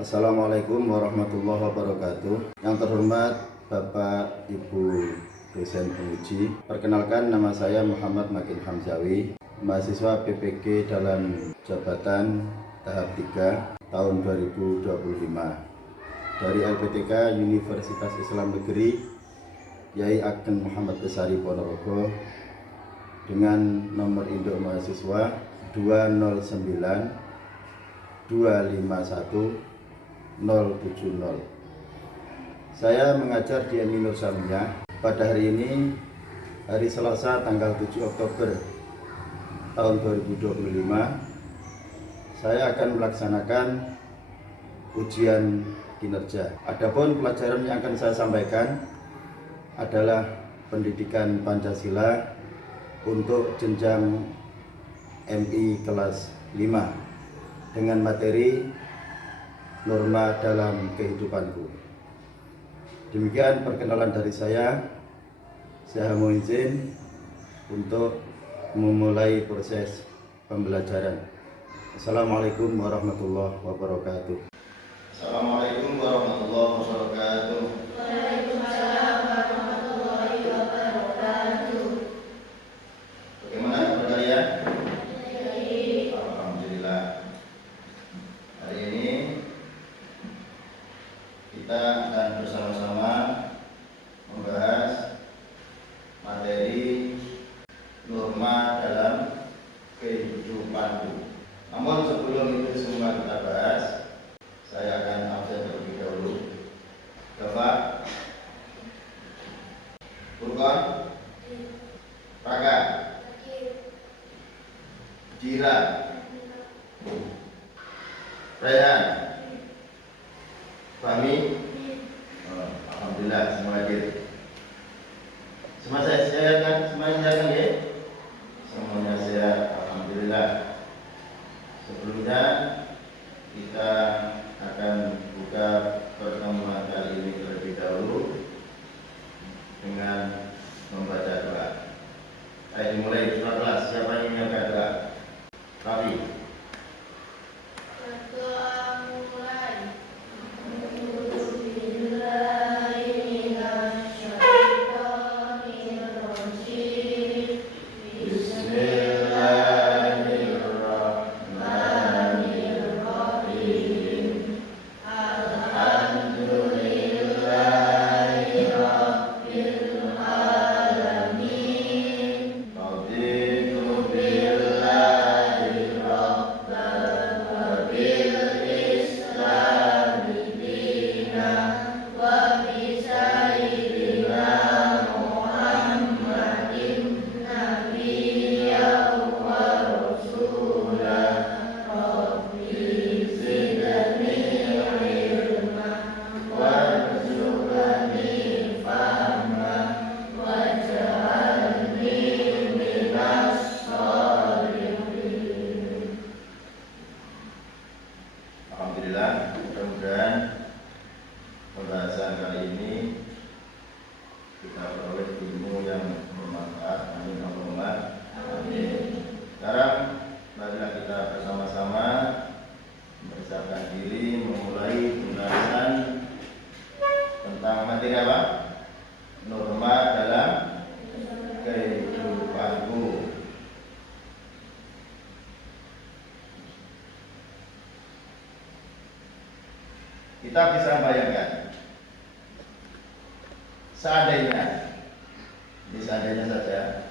Assalamualaikum warahmatullahi wabarakatuh. Yang terhormat Bapak Ibu dosen penguji, perkenalkan nama saya Muhammad Makin Hamzawi, mahasiswa PPG dalam jabatan tahap 3 tahun 2025 dari LPTK Universitas Islam Negeri Yai Ageng Muhammad Besari Ponorogo dengan nomor induk mahasiswa 209 251 070. Saya mengajar di MI Nur Samiyah. Pada hari ini, hari Selasa tanggal 7 Oktober tahun 2025, saya akan melaksanakan ujian kinerja. Adapun pelajaran yang akan saya sampaikan adalah pendidikan Pancasila untuk jenjang MI kelas 5 dengan materi norma dalam kehidupanku. Demikian perkenalan dari saya. Saya mohon izin untuk memulai proses pembelajaran. Assalamualaikum warahmatullahi wabarakatuh. Assalamualaikum warahmatullahi wabarakatuh. Waalaikumsalam warahmatullahi wabarakatuh. Bagaimana kabar kalian? Baik. Alhamdulillah. Hari ini kita akan bersama-sama membahas materi norma dalam kehidupanku. Namun sebelum itu semua kita bahas, saya akan absen terlebih dahulu. Bapak, Furqan, Raka, Dira, Rayhan, Fahmi. Alhamdulillah semua hadir. Semua sehat kan? Semuanya sehat kan ya? Semuanya sehat, alhamdulillah. Sebelumnya kita akan buka pertemuan kali ini terlebih dahulu dengan membaca doa. Ayo dimulai surat kelas. Siapa yang ingin membaca doa? Rafi. Berdoa mulai. Alhamdulillah, mudah-mudahan pembahasan kali ini kita peroleh ilmu yang bermanfaat. Amin Allahumma amin. Sekarang marilah kita bersama-sama mempersiapkan diri memulai pembahasan tentang materi apa? Norma dalam kehidupanku. Kita bisa bayangkan, seandainya saja,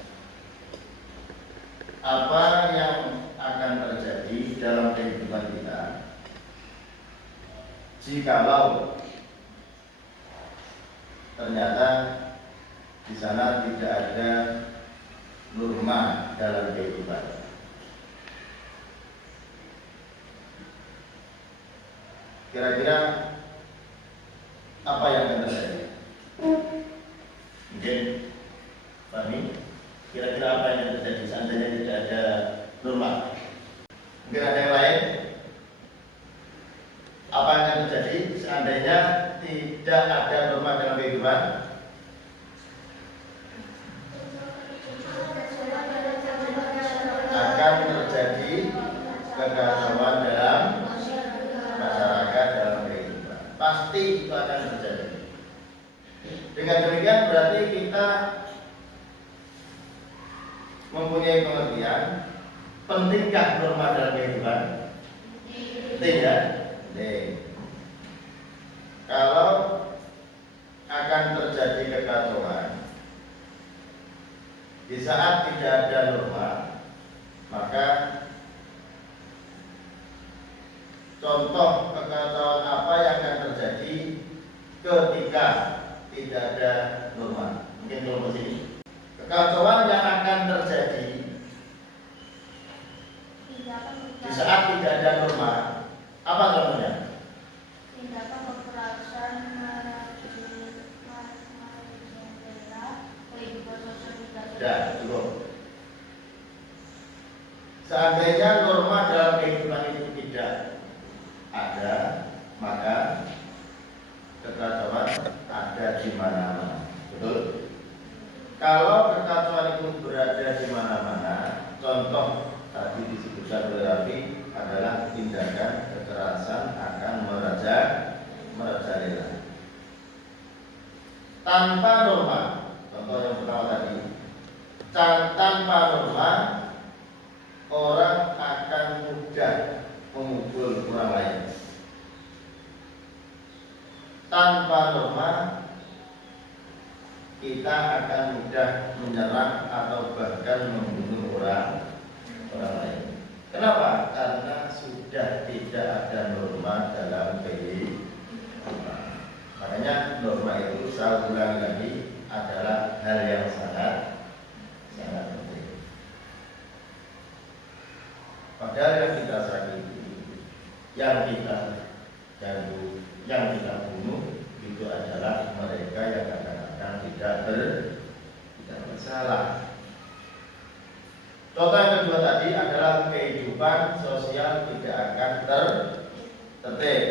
apa yang akan terjadi dalam kehidupan kita jikalau ternyata di sana tidak ada norma dalam kehidupan. Kira-kira apa yang akan terjadi? Mungkin Fahmi, kira-kira apa yang akan terjadi seandainya tidak ada norma? Mungkin ada yang lain? Apa yang akan terjadi seandainya tidak ada norma dalam kehidupan? Akan terjadi kekacauan dalam masyarakat, dalam Dengan demikian berarti kita mempunyai pengertian pentingkah norma dalam kehidupan? Penting ya? Penting. Kalau akan terjadi kekacauan di saat tidak ada norma, maka contoh kekacauan apa yang akan terjadi ketika tidak ada norma? Mungkin kelompok sini. Kekacauan yang akan terjadi di saat tidak ada norma, apa contohnya? Tindakan kekerasan, kehidupan sosial Tidak, cukup. Seandainya norma dalam kehidupan itu tidak ada, maka kekacauan ada di mana-mana. Betul? Kalau kekacauan itu berada di mana-mana, contoh tadi disebutkan oleh Rafi adalah tindakan kekerasan akan merajalela. Tanpa norma, contoh yang pertama tadi, tanpa norma orang akan mudah memukul orang lain. Tanpa norma kita akan mudah menyerang atau bahkan membunuh orang lain. Kenapa? Karena sudah tidak ada norma dalam kehidupan. Makanya norma itu saya ulangi lagi adalah hal yang sangat penting. Padahal yang kita sakiti, yang kita ganggu, yang kita bunuh itu adalah mereka yang kadang-kadang tidak bersalah. Contoh yang kedua tadi adalah kehidupan sosial tidak akan tertib.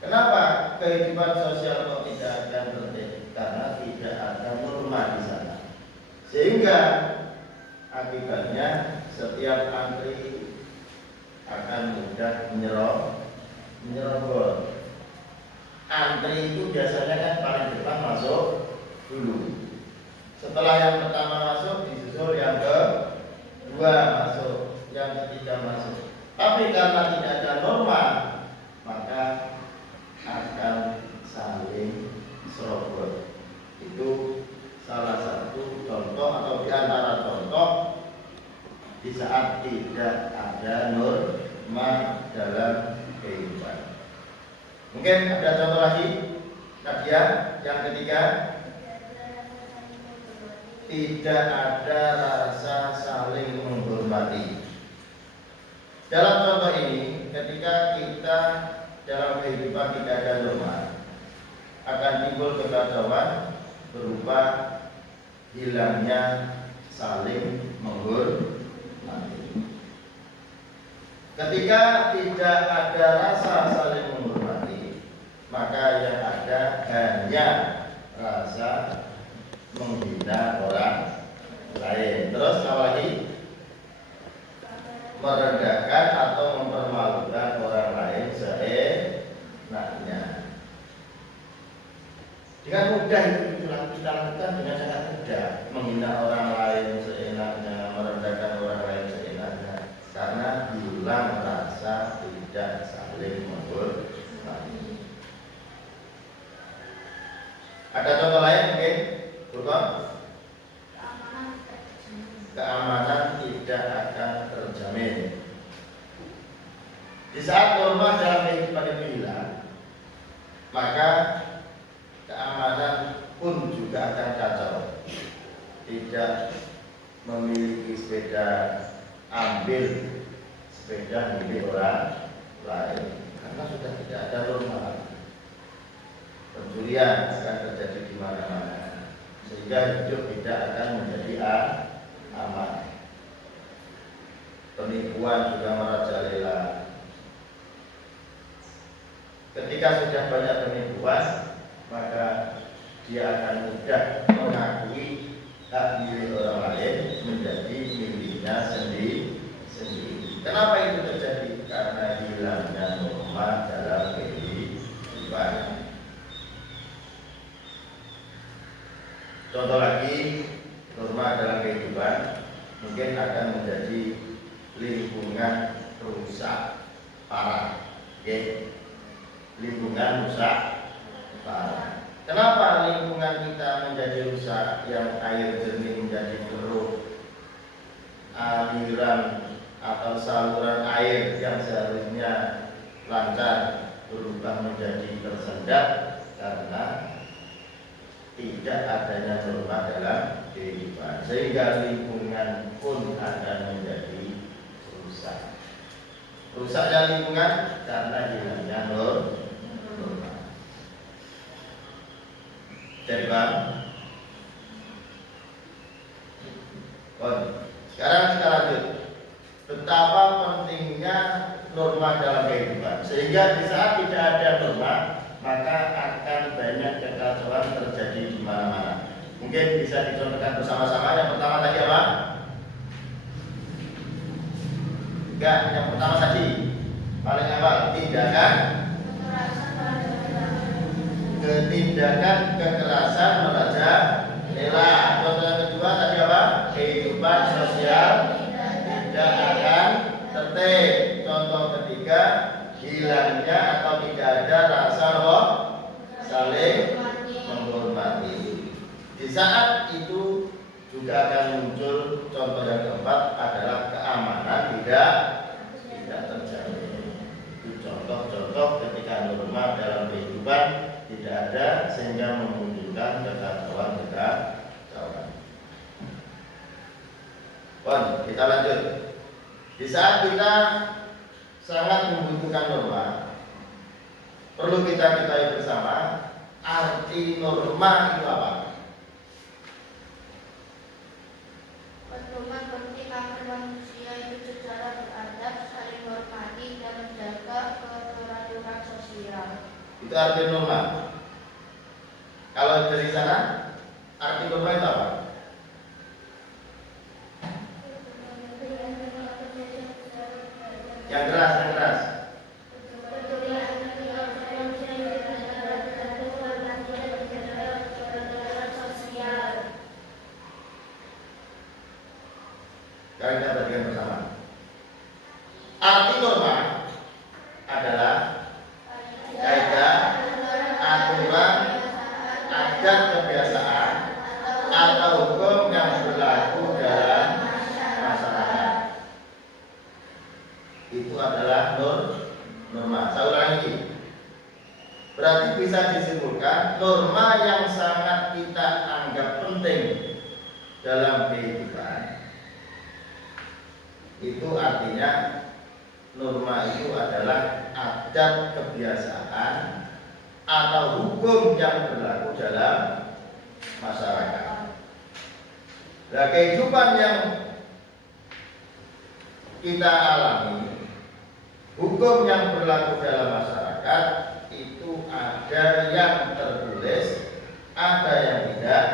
Kenapa kehidupan sosial kok tidak akan tertib? Karena tidak ada norma di sana. Sehingga akibatnya setiap antri akan mudah menyerobot. Antri itu biasanya kan paling depan masuk dulu. Setelah yang pertama masuk, disusul yang kedua masuk, yang ketiga masuk. Tapi karena tidak ada norma, maka akan saling serobot. Itu salah satu contoh atau di antara contoh di saat tidak ada norma dalam kehidupan. Mungkin ada contoh lagi, Nadia, yang ketiga, tidak ada rasa saling menghormati. Dalam contoh ini, ketika kita dalam kehidupan tidak ada norma, akan timbul kekacauan berupa hilangnya saling menghormati. Ketika tidak ada rasa saling menghormati, maka yang ada hanya rasa menghina orang lain. Terus apa lagi? Merendahkan atau mempermalukan orang lain seenaknya. Dengan mudah itu kita lakukan dengan sangat mudah, menghina orang lain seenaknya, merendahkan orang lain seenaknya, karena hilang rasa tidak saling menghormati. Ada contoh lain mungkin? Bukan? Keamanan tidak akan terjamin. Di saat norma dalam kehidupan itu hilang, maka keamanan pun juga akan kacau. Tidak memiliki sepeda, ambil sepeda milik orang lain, karena sudah tidak ada norma. Pencurian akan terjadi di mana-mana, sehingga hidup tidak akan menjadi aman. Penipuan juga merajalela. Ketika sudah banyak penipuan, maka dia akan mudah mengakui hak milik orang lain menjadi miliknya sendiri. Kenapa itu terjadi? Karena hilangnya norma dalam kehidupan. Contoh lagi, norma dalam kehidupan mungkin akan menjadi lingkungan rusak parah. Oke. Lingkungan rusak parah. Kenapa lingkungan kita menjadi rusak, yang air jernih menjadi keruh, aliran atau saluran air yang seharusnya lancar berubah menjadi tersendat karena tidak adanya norma dalam kehidupan, sehingga lingkungan pun akan menjadi rusak. Rusaknya lingkungan karena hilangnya norma. Jadi Bang, sekarang kita lanjut. Betapa pentingnya norma dalam kehidupan, sehingga di saat tidak ada norma, maka akan banyak kekacauan terjadi di mana-mana. Mungkin bisa dicontohkan bersama-sama. Yang pertama tadi apa? Enggak, yang pertama tadi paling awal tindakan kekerasan merajalela. Contoh yang kedua tadi apa? Kehidupan sosial tidak akan tertib. Contoh ketiga, hilangnya atau tidak ada rasa saling menghormati. Di saat itu juga akan muncul contoh yang keempat adalah keamanan tidak terjamin. Itu contoh-contoh ketika norma dalam kehidupan tidak ada sehingga memunculkan kekacauan. Kita lanjut. Di saat kita sangat membutuhkan norma, perlu kita ketahui bersama arti norma itu apa? Pedoman penting agar manusia itu secara beradab, saling menghormati dan menjaga keteraturan sosial. Itu arti norma. Kalau dari sana, arti norma itu apa? Yang keras. Sekarang kita perhatikan bersama. Arti norma adalah kaidah, aturan, adat, kebiasaan atau hukum yang berlaku dalam masyarakat. Itu adalah norma. Saya ulangi lagi. Berarti bisa disimpulkan norma yang sangat kita anggap penting dalam kehidupan. Itu artinya norma itu adalah adat, kebiasaan atau hukum yang berlaku dalam masyarakat. Nah, kehidupan yang kita alami, hukum yang berlaku dalam masyarakat itu ada yang tertulis, ada yang tidak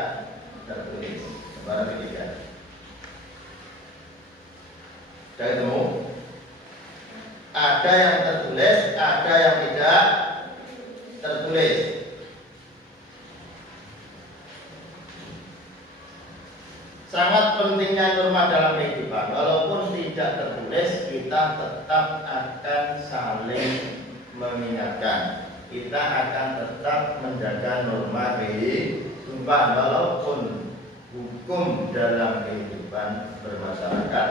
tertulis. Sebarang ketiga. Sudah ketemu? Ada yang tertulis, ada yang tidak tertulis. Sangat pentingnya norma dalam kehidupan. Walaupun tidak tertulis, kita tetap akan saling mengingatkan. Kita akan tetap menjaga norma kehidupan. Walaupun hukum dalam kehidupan bermasyarakat,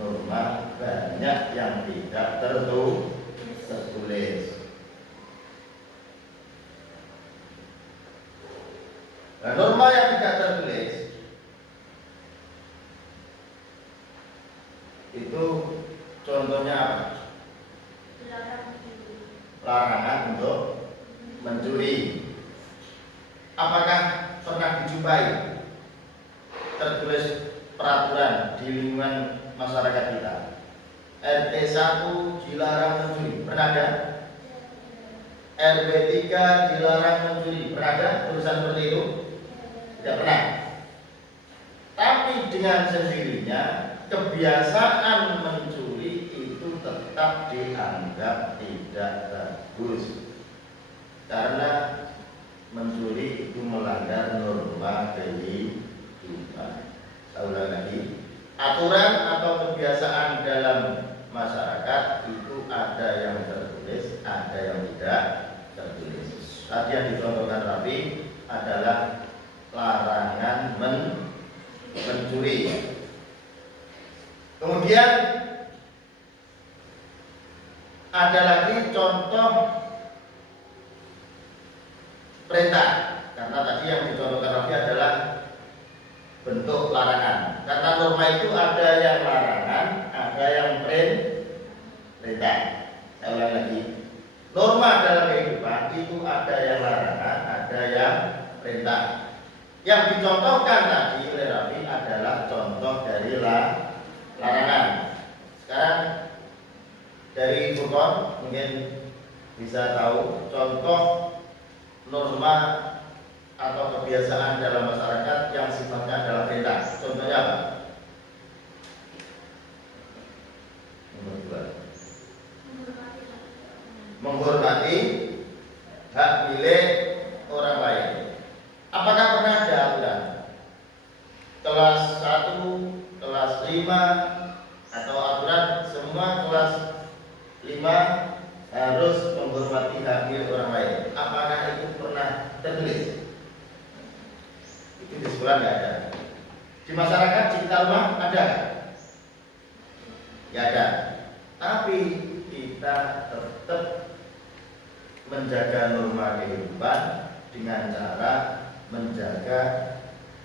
norma banyak yang tidak tertulis. Nah, norma yang tidak tertulis itu contohnya apa? Larangan untuk mencuri. Apakah pernah dijumpai tertulis peraturan di lingkungan masyarakat kita? RT 1 dilarang mencuri, pernah ada? RW 3 dilarang mencuri, pernah ada tulisan seperti itu? Tidak pernah. Tapi dengan sendirinya kebiasaan mencuri itu tetap dianggap tidak bagus, karena mencuri itu melanggar norma kehidupan. Saya ulang lagi, aturan atau kebiasaan dalam masyarakat itu ada yang tertulis, ada yang tidak tertulis. Tadi yang dicontohkan Rafi adalah larangan mencuri. Kemudian ada lagi contoh perintah, karena tadi yang dicontohkan Rafi adalah bentuk larangan. Karena norma itu ada yang larangan, ada yang perintah. Saya ulang lagi, norma dalam kehidupan itu ada yang larangan, ada yang perintah. Yang dicontohkan tadi oleh Rafi adalah contoh dari larangan. Sekarang dari Furqon mungkin bisa tahu contoh norma atau kebiasaan dalam masyarakat yang sifatnya adalah perintah. Contohnya apa? Nomor 2. Menghormati hak milik orang lain. Apakah pernah ada aturan kelas 1, kelas 5 atau aturan semua kelas 5 harus menghormati hak milik orang lain? Apakah itu pernah tertulis? Itu di sekolah nggak ada. Di masyarakat cinta rumah ada? Ya ada. Tapi kita tetap menjaga norma kehidupan dengan cara menjaga,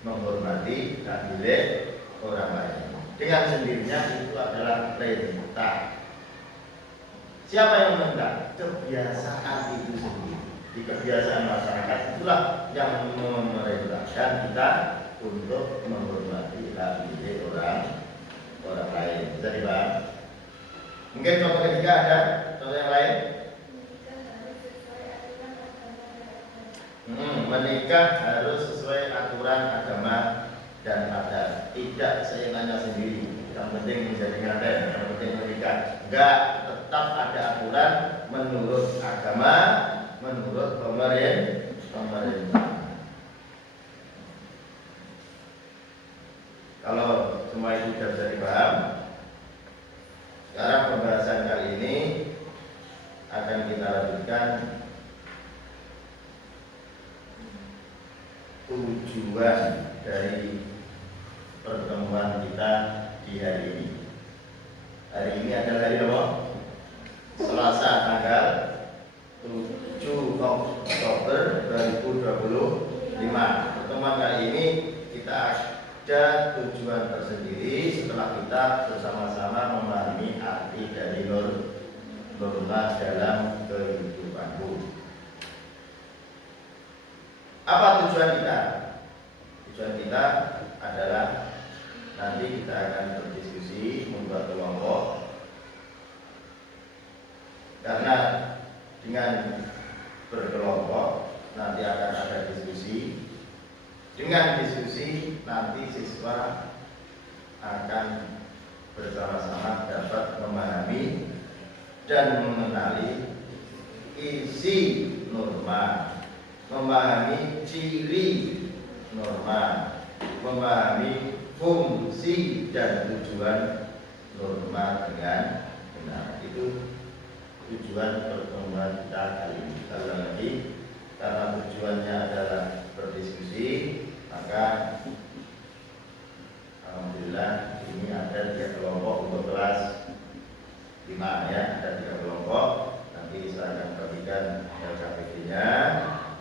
menghormati hak milik orang lain. Dengan sendirinya itu adalah perintah. Siapa yang meminta? Kebiasaan itu sendiri. Di kebiasaan masyarakat itulah yang memerintahkan kita untuk menghormati hak milik orang lain. Bisa dipaham? Mungkin contoh ketiga ada? Contoh yang lain? Menikah harus sesuai aturan agama dan adat. Tidak seenaknya sendiri. Yang penting menjadi ngaten, yang penting menikah. Enggak, tetap ada aturan menurut agama, menurut pemerintah. Kalau semua itu sudah bisa dipaham, sekarang pembahasan kali ini akan kita lanjutkan tujuan dari pertemuan kita di hari ini. Hari ini adalah hari apa? Selasa tanggal 7 Oktober 2025. Pertemuan kali ini kita ada tujuan tersendiri setelah kita bersama-sama memahami arti dari norma dalam kehidupanku. Apa tujuan kita? Tujuan kita adalah nanti kita akan berdiskusi, membuat kelompok. Karena dengan berkelompok nanti akan ada diskusi. Dengan diskusi nanti siswa akan bersama-sama dapat memahami dan mengenali isi norma, memahami ciri norma, memahami fungsi dan tujuan norma dengan benar. Itu tujuan pertemuan kita kali ini. Sekali lagi, karena tujuannya adalah berdiskusi, maka alhamdulillah ini ada 3 kelompok untuk kelas 5 ya, ada 3 kelompok. Nanti saya akan bagikan LKPD-nya.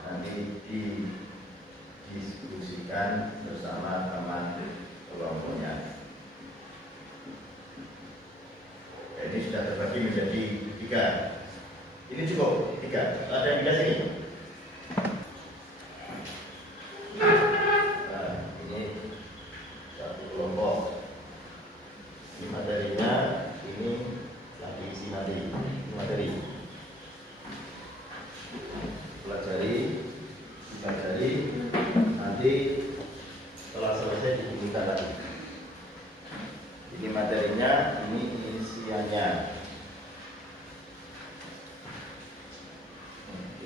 Nanti didiskusikan bersama teman kelompoknya. Ini sudah terbagi menjadi 3. Ini cukup 3. Ada yang bisa sini? Nah, ini satu kelompok. Ini materinya, ini lagi isi materi. Ini materi. Pelajari, nanti setelah selesai dibunyikan lagi. Ini materinya, ini isiannya.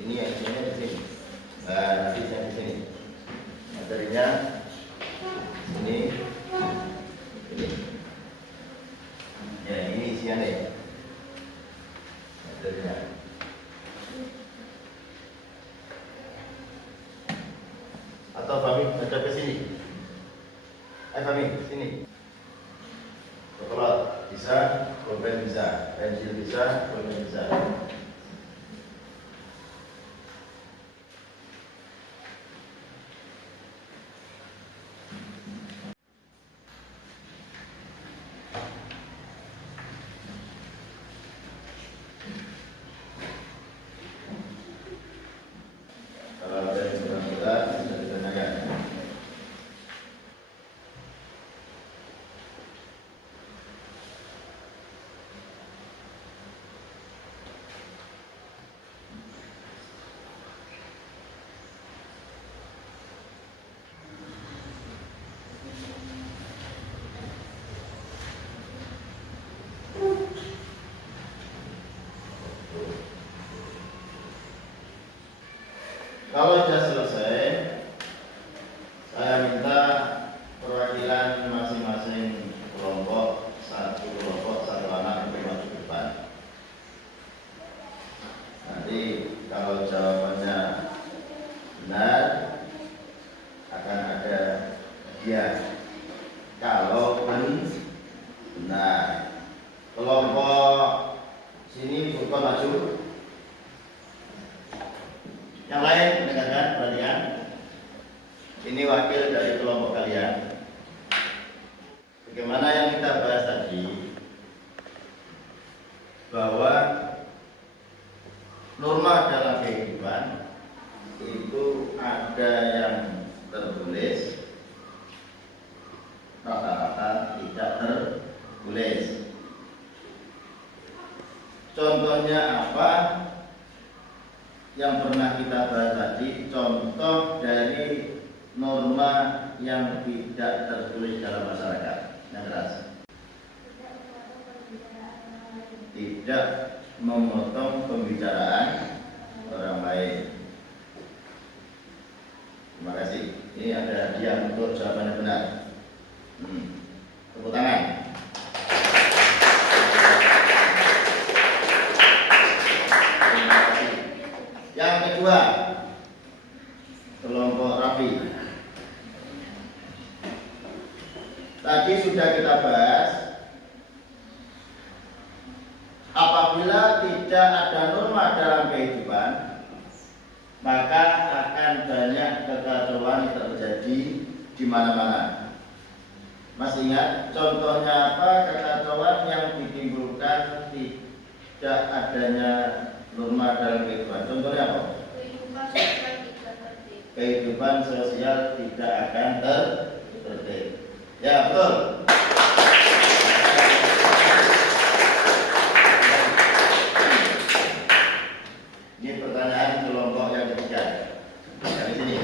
Ini yang nih. Materinya. Atau Fami ada ke sini. Ayo Fami, sini. Coklat bisa, pulpen bisa, pensil bisa, pulpen bisa. Kalau ada yang berat bisa ditanyakan. Kalau sudah selesai, saya minta perwakilan masing-masing kelompok, satu anak untuk maju ke depan. Nanti kalau jawabannya benar, akan ada hadiah. Kalau benar, kelompok sini bukan maju. Yang lain mendengarkan, perhatikan. Ini wakil dari kelompok kalian. Bagaimana yang kita bahas tadi, bahwa norma dalam kehidupan itu ada yang tertulis, rata-rata tidak tertulis. Contohnya apa? Yang pernah kita bahas tadi, contoh dari norma yang tidak tertulis dalam masyarakat. Yang keras. Tidak memotong pembicaraan orang lain. Terima kasih. Ini ada hadiah untuk jawaban yang benar. Tepuk tangan. Yang kedua, kelompok Rafi. Tadi sudah kita bahas, apabila tidak ada norma dalam kehidupan, maka akan banyak kekacauan terjadi di mana-mana. Masih ingat contohnya apa kekacauan yang ditimbulkan tidak adanya norma dalam kehidupan? Contohnya apa? Kehidupan sosial tidak akan tertib. Ya betul. Ini pertanyaan kelompok yang ketiga. Dari sini.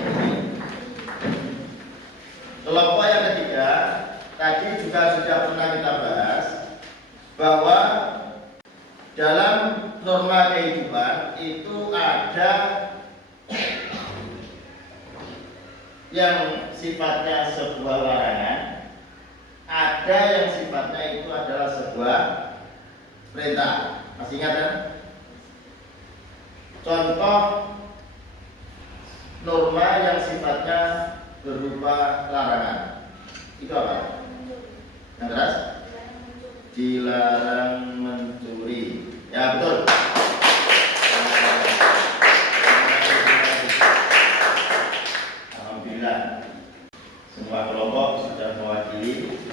Kelompok yang ketiga tadi juga sudah pernah kita bahas bahwa dalam norma kehidupan itu ada yang sifatnya sebuah larangan, ada yang sifatnya itu adalah sebuah perintah. Masih ingat kan? Contoh norma yang sifatnya berupa larangan itu apa? Yang keras? Dilarang mencuri. Ya betul. Alhamdulillah, semua kelompok sudah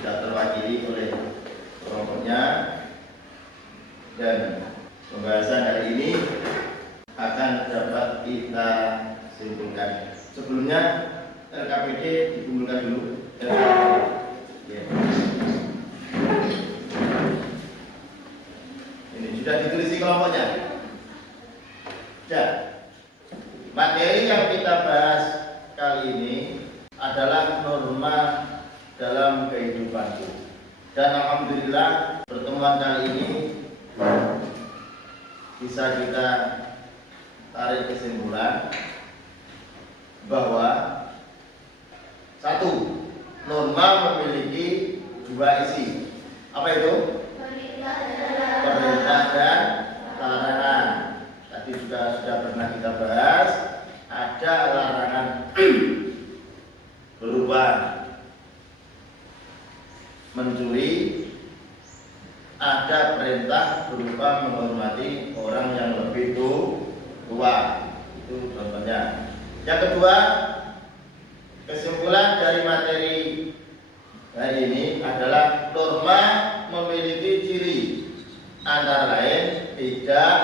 terwakili oleh kelompoknya, dan pembahasan hari ini akan dapat kita simpulkan. Sebelumnya RKPD dikumpulkan dulu. Ini sudah ditulis kelompoknya. Sudah. Materi yang kita bahas kali ini adalah norma dalam kehidupanku. Dan alhamdulillah pertemuan kali ini bisa kita tarik kesimpulan bahwa satu, norma memiliki dua isi. Apa itu? Perintah dan larangan. ada perintah berupa menghormati orang yang lebih tua. Itu contohnya. Yang kedua, kesimpulan dari materi hari ini adalah norma memiliki ciri antara lain tidak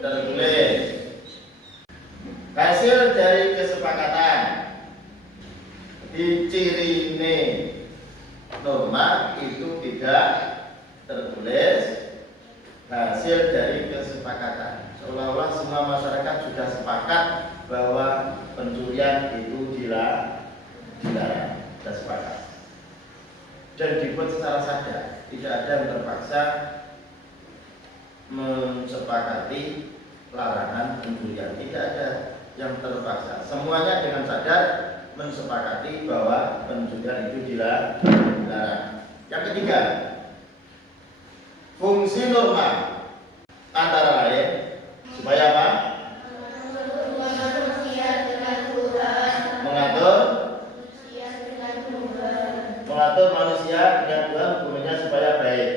tertulis. Hasil dari kesepakatan di ciri ini norma itu tidak tertulis. Hasil dari kesepakatan, seolah-olah semua masyarakat sudah sepakat bahwa pencurian itu dilarang, sudah sepakat dan dibuat secara sadar, tidak ada yang terpaksa mensepakati larangan pencurian, tidak ada yang terpaksa, semuanya dengan sadar mensepakati bahwa pencurian itu dilarang. Yang ketiga, fungsi norma antara lain supaya apa? Mengatur manusia dengan Tuhan hubungannya supaya baik.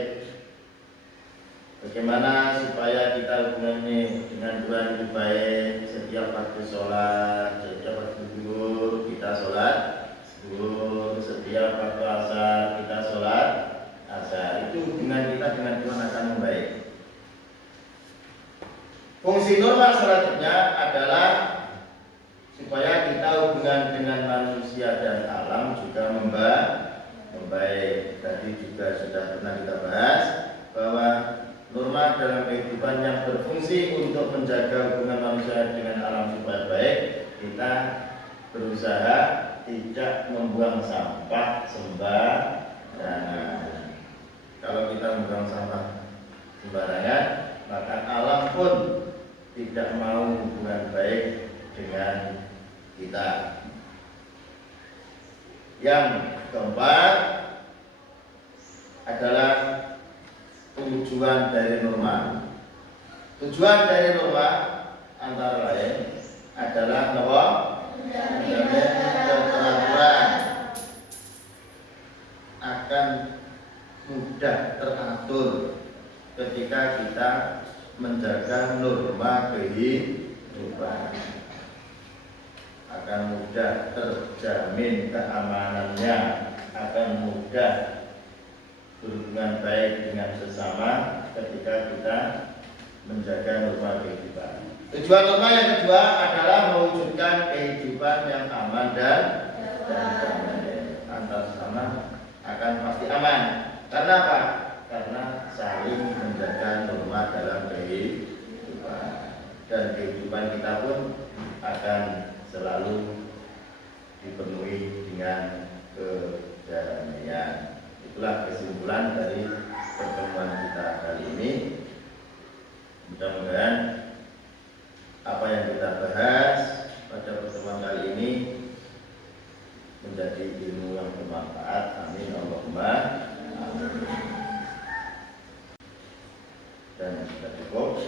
Bagaimana supaya kita hubungannya dengan Tuhan itu baik? Setiap waktu sholat, setiap waktu zuhur kita sholat zuhur, setiap waktu asar kita sholat asar. Itu hubungan kita dengan Tuhan akan membaik. Fungsi norma selanjutnya adalah supaya kita hubungan dengan manusia dan alam juga membaik. Tadi juga sudah pernah kita bahas bahwa norma dalam kehidupan yang berfungsi untuk menjaga hubungan manusia dengan alam supaya baik, kita berusaha tidak membuang sampah sembarangan. Kalau kita membuang sampah sembarangan, maka alam pun tidak mau hubungan baik dengan kita. Yang keempat adalah tujuan dari norma. Tujuan dari norma antara lain adalah peraturan akan mudah teratur ketika kita menjaga norma kehidupan, akan mudah terjamin keamanannya, akan mudah berhubungan baik dengan sesama ketika kita menjaga norma kehidupan. Tujuan norma yang kedua adalah mewujudkan kehidupan yang aman dan damai. Antar sesama akan pasti aman. Karena apa? Karena saling menjaga norma dalam kehidupan, dan kehidupan kita pun akan selalu dipenuhi dengan kedamaian. Itulah kesimpulan dari pertemuan kita kali ini. Mudah-mudahan apa yang kita bahas pada pertemuan kali ini menjadi ilmu yang bermanfaat. Amin Allahumma amin. Dan sudah cukup.